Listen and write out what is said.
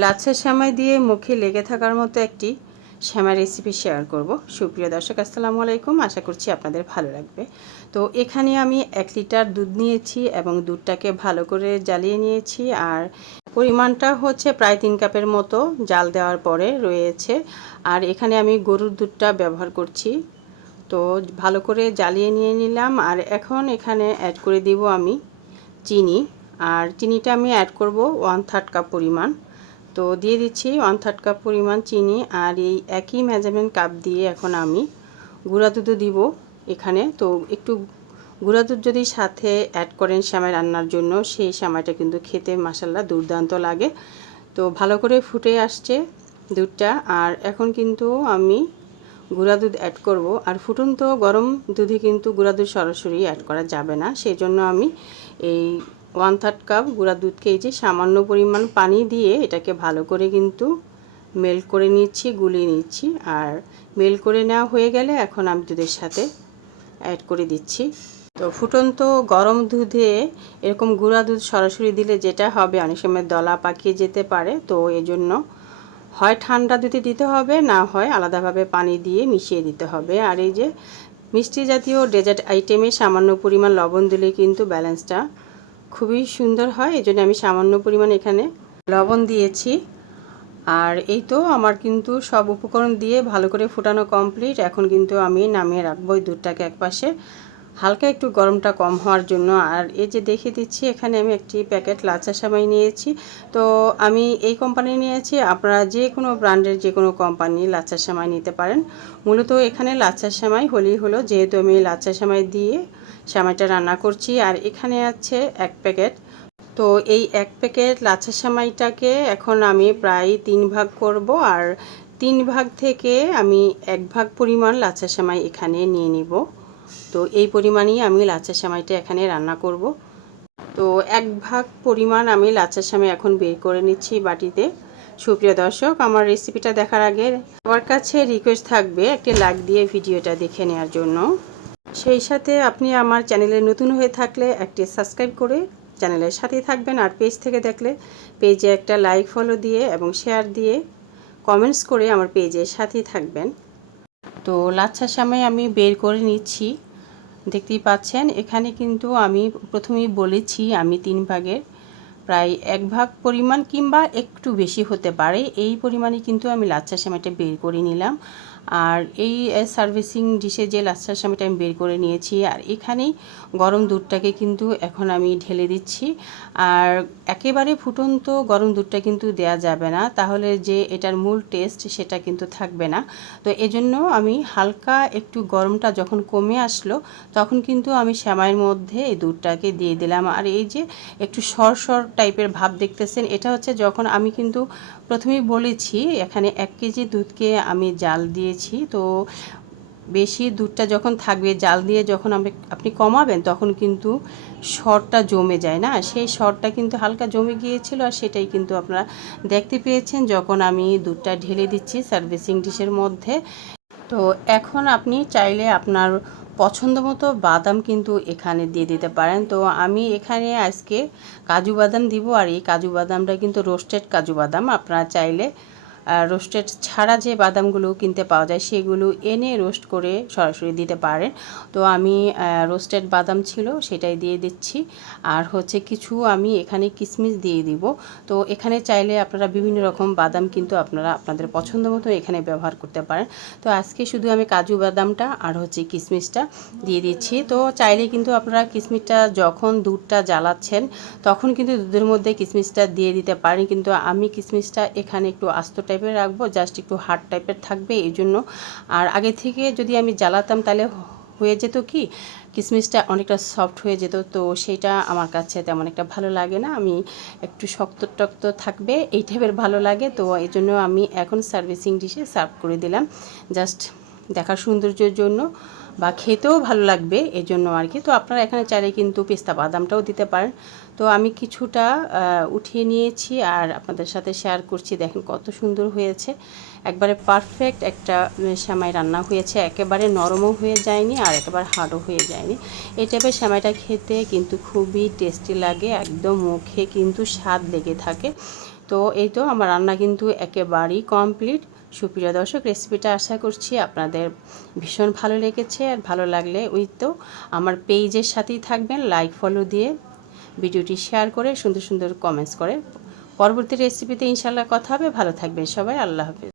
লাচ্ছা শ্যামাই দিয়ে মুখে লেগে থাকার মতো একটি শ্যামা রেসিপি শেয়ার করব। সুপ্রিয় দর্শক, আসসালামু আলাইকুম। আশা করছি আপনাদের ভালো লাগবে। তো এখানে আমি এক লিটার দুধ নিয়েছি এবং দুধটাকে ভালো করে জ্বালিয়ে নিয়েছি। আর পরিমাণটা হচ্ছে প্রায় তিন কাপের মতো জাল দেওয়ার পরে রয়েছে। আর এখানে আমি গরুর দুধটা ব্যবহার করছি। তো ভালো করে জ্বালিয়ে নিয়ে নিলাম। আর এখন এখানে অ্যাড করে দিব আমি চিনি। আর চিনিটা আমি অ্যাড করব ওয়ান থার্ড কাপ পরিমাণ। তো দিয়ে দিচ্ছি ওয়ান থার্ড কাপ পরিমাণ চিনি আর এই একই মেজারমেন্ট কাপ দিয়ে এখন আমি গুঁড়া দুধও দিব এখানে। তো একটু গুঁড়া দুধ যদি সাথে অ্যাড করেন শ্যামাই রান্নার জন্য, সেই শ্যামাইটা কিন্তু খেতে মাসাল্লা দুর্দান্ত লাগে। তো ভালো করে ফুটে আসছে দুধটা আর এখন কিন্তু আমি গুঁড়া দুধ অ্যাড করব। আর ফুটন্ত গরম দুধে কিন্তু গুঁড়া দুধ সরাসরি অ্যাড করা যাবে না। সেই জন্য আমি এই ওয়ান থার্ড কাপ গুঁড়া দুধকে এই যে সামান্য পরিমাণ পানি দিয়ে এটাকে ভালো করে কিন্তু মেল্ট করে নিচ্ছি, গুলিয়ে নিচ্ছি। আর মেল্ট করে নেওয়া হয়ে গেলে এখন আমি দুধের সাথে অ্যাড করে দিচ্ছি। তো ফুটন্ত গরম দুধে এরকম গুঁড়া দুধ সরাসরি দিলে যেটা হবে, অনেক সময় দলা পাকিয়ে যেতে পারে। তো এজন্য হয় ঠান্ডা দুধে দিতে হবে, না হয় আলাদাভাবে পানি দিয়ে মিশিয়ে দিতে হবে। আর এই যে মিষ্টি জাতীয় ডেজার্ট আইটেমে সামান্য পরিমাণ লবণ দিলে কিন্তু ব্যালেন্সটা খুবই সুন্দর হয় এই জন্য আমি সামান্য পরিমাণ এখানে লবণ দিয়েছি। আর এই তো আমার কিন্তু সব উপকরণ দিয়ে ভালো করে ফুটানো কমপ্লিট এখন কিন্তু আমি নামিয়ে রাখব এই দুধটাকে একপাশে। হালকা একটু গরমটা কম হওয়ার জন্য। আর এই যে দেখে দিচ্ছি, এখানে আমি একটি প্যাকেট লাচা সামাই নিয়েছি। তো আমি এই কোম্পানি নিয়েছি, আপনারা যে কোনো ব্র্যান্ডের যে কোনো কোম্পানি লাচা সামাই নিতে পারেন। মূলত এখানে লাচা সামাই হলেই হলো, যেহেতু আমি লাচা সামাই দিয়ে সামাইটা রান্না করছি আর এখানে আছে এক প্যাকেট। তো এই এক প্যাকেট লাচা সামাইটাকে এখন আমি প্রায় তিন ভাগ করব আর তিন ভাগ থেকে আমি এক ভাগ পরিমাণ লাচা সামাই এখানে নিয়ে নিব। তো এই পরিমাণেই আমি লাচা সামাইটা এখানে রান্না করব। তো এক ভাগ পরিমাণ আমি লাচা সামাই এখন বের করে নিচ্ছি বাটিতে। সুপ্রিয় দর্শক, আমার রেসিপিটা দেখার আগে আমার কাছে রিকোয়েস্ট থাকবে একটি লাইক দিয়ে ভিডিওটা দেখে নেওয়ার জন্য। সেই সাথে আপনি আমার চ্যানেলে নতুন হয়ে থাকলে একটি সাবস্ক্রাইব করে চ্যানেলের সাথেই থাকবেন আর পেজ থেকে দেখলে পেজে একটা লাইক ফলো দিয়ে এবং শেয়ার দিয়ে কমেন্টস করে আমার পেজের সাথেই থাকবেন। তো লাচ্ছা সামাই আমি বের করে নিচ্ছি। দেখতেই পাচ্ছেন, এখানে কিন্তু আমি প্রথমেই বলেছি আমি তিন ভাগের প্রায় এক ভাগ পরিমাণ কিংবা একটু বেশি হতে পারে। এই পরিমাণে কিন্তু আমি লাচ্ছা সেমাইটা বের করে নিলাম। আর এই সার্ভিসিং ডিশে যে লাচ্ছা সেমাইটা আমি বের করে নিয়েছি, আর এখানেই গরম দুধটাকে কিন্তু এখন আমি ঢেলে দিচ্ছি। আর একেবারে ফুটন্ত গরম দুধটা কিন্তু দেয়া যাবে না, তাহলে যে এটার মূল টেস্ট সেটা কিন্তু থাকবে না। তো এজন্য আমি হালকা একটু গরমটা যখন কমে আসলো, তখন কিন্তু আমি শ্যামাইয়ের মধ্যে এই দুধটাকে দিয়ে দিলাম। আর এই যে একটু সর সর টাইপের ভাব দেখতেছেন, এটা হচ্ছে যখন আমি কিন্তু প্রথমেই বলেছি, এখানে এক কেজি দুধকে আমি জাল দিয়েছি। তো বেশি দুধটা যখন থাকবে, জাল দিয়ে যখন আমি আপনি কমাবেন, তখন কিন্তু শরটা জমে যায় না। সেই শরটা কিন্তু হালকা জমে গিয়েছিল আর সেটাই কিন্তু আপনারা দেখতে পেয়েছেন যখন আমি দুধটা ঢেলে দিচ্ছি সার্ভিসিং ডিশের মধ্যে। তো এখন আপনি চাইলে আপনার পছন্দ মতো বাদাম কিন্তু এখানে দিয়ে দিতে পারেন। তো আমি এখানে আজকে কাজু বাদাম দিব আর এই কাজু বাদামটা কিন্তু রোস্টেড কাজু বাদাম। আপনারা চাইলে রোস্টেড ছাড়া যে বাদামগুলো কিনতে পাওয়া যায়, সেগুলো এনে রোস্ট করে সরাসরি দিতে পারেন। তো আমি রোস্টেড বাদাম ছিল, সেটাই দিয়ে দিচ্ছি। আর হচ্ছে কিছু আমি এখানে কিশমিশ দিয়ে দিব। তো এখানে চাইলে আপনারা বিভিন্ন রকম বাদাম কিন্তু আপনারা আপনাদের পছন্দ মতো এখানে ব্যবহার করতে পারেন। তো আজকে শুধু আমি কাজু বাদামটা আর হচ্ছে কিশমিশটা দিয়ে দিচ্ছি। তো চাইলে কিন্তু আপনারা কিশমিশটা যখন দুধটা জ্বালাচ্ছেন, তখন কিন্তু দুধের মধ্যে কিশমিশটা দিয়ে দিতে পারেন। কিন্তু আমি কিশমিশটা এখানে একটু আস্ত টাইপের রাখব জাস্ট একটু হার্ড টাইপের থাকবে এই জন্য আর আগে থেকে যদি আমি জ্বালাতাম তাহলে হয়ে যেত কি, কিসমিসটা অনেকটা সফট হয়ে যেত, তো সেটা আমার কাছে তেমন একটা ভালো লাগে না। আমি একটু শক্ত টক্ত থাকবে, এই টাইপের ভালো লাগে, তো এই জন্য আমি এখন সার্ভিসিং ডিশে সার্ভ করে দিলাম। জাস্ট দেখার সৌন্দর্যের জন্য। বা খেতেও ভালো লাগবে এই জন্য আর কি। তো আপনারা এখানে চাইলে কিন্তু পেস্তা বাদামটাও দিতে পারেন। তো আমি কিছুটা উঠিয়ে নিয়েছি আর আপনাদের সাথে শেয়ার করছি। দেখেন কত সুন্দর হয়েছে। একবারে পারফেক্ট একটা শ্যামাই রান্না হয়েছে। একেবারে নরমও হয়ে যায়নি আর একেবারে হার্ডও হয়ে যায়নি। এই টাইপের শ্যামাইটা খেতে কিন্তু খুবই টেস্টি লাগে, একদম মুখে কিন্তু স্বাদ লেগে থাকে। তো এই তো আমার রান্না কিন্তু একেবারেই কমপ্লিট সুপ্রিয় দর্শক রেসিপিটা আশা করছি আপনাদের ভীষণ ভালো লেগেছে আর ভালো লাগলে ওই তো আমার পেজের সাথেই থাকবেন লাইক ফলো দিয়ে ভিডিওটি শেয়ার করে সুন্দর সুন্দর কমেন্টস করে। পরবর্তী রেসিপিতে ইনশাল্লাহ কথা হবে। ভালো থাকবেন সবাই। আল্লাহ হাফিজ।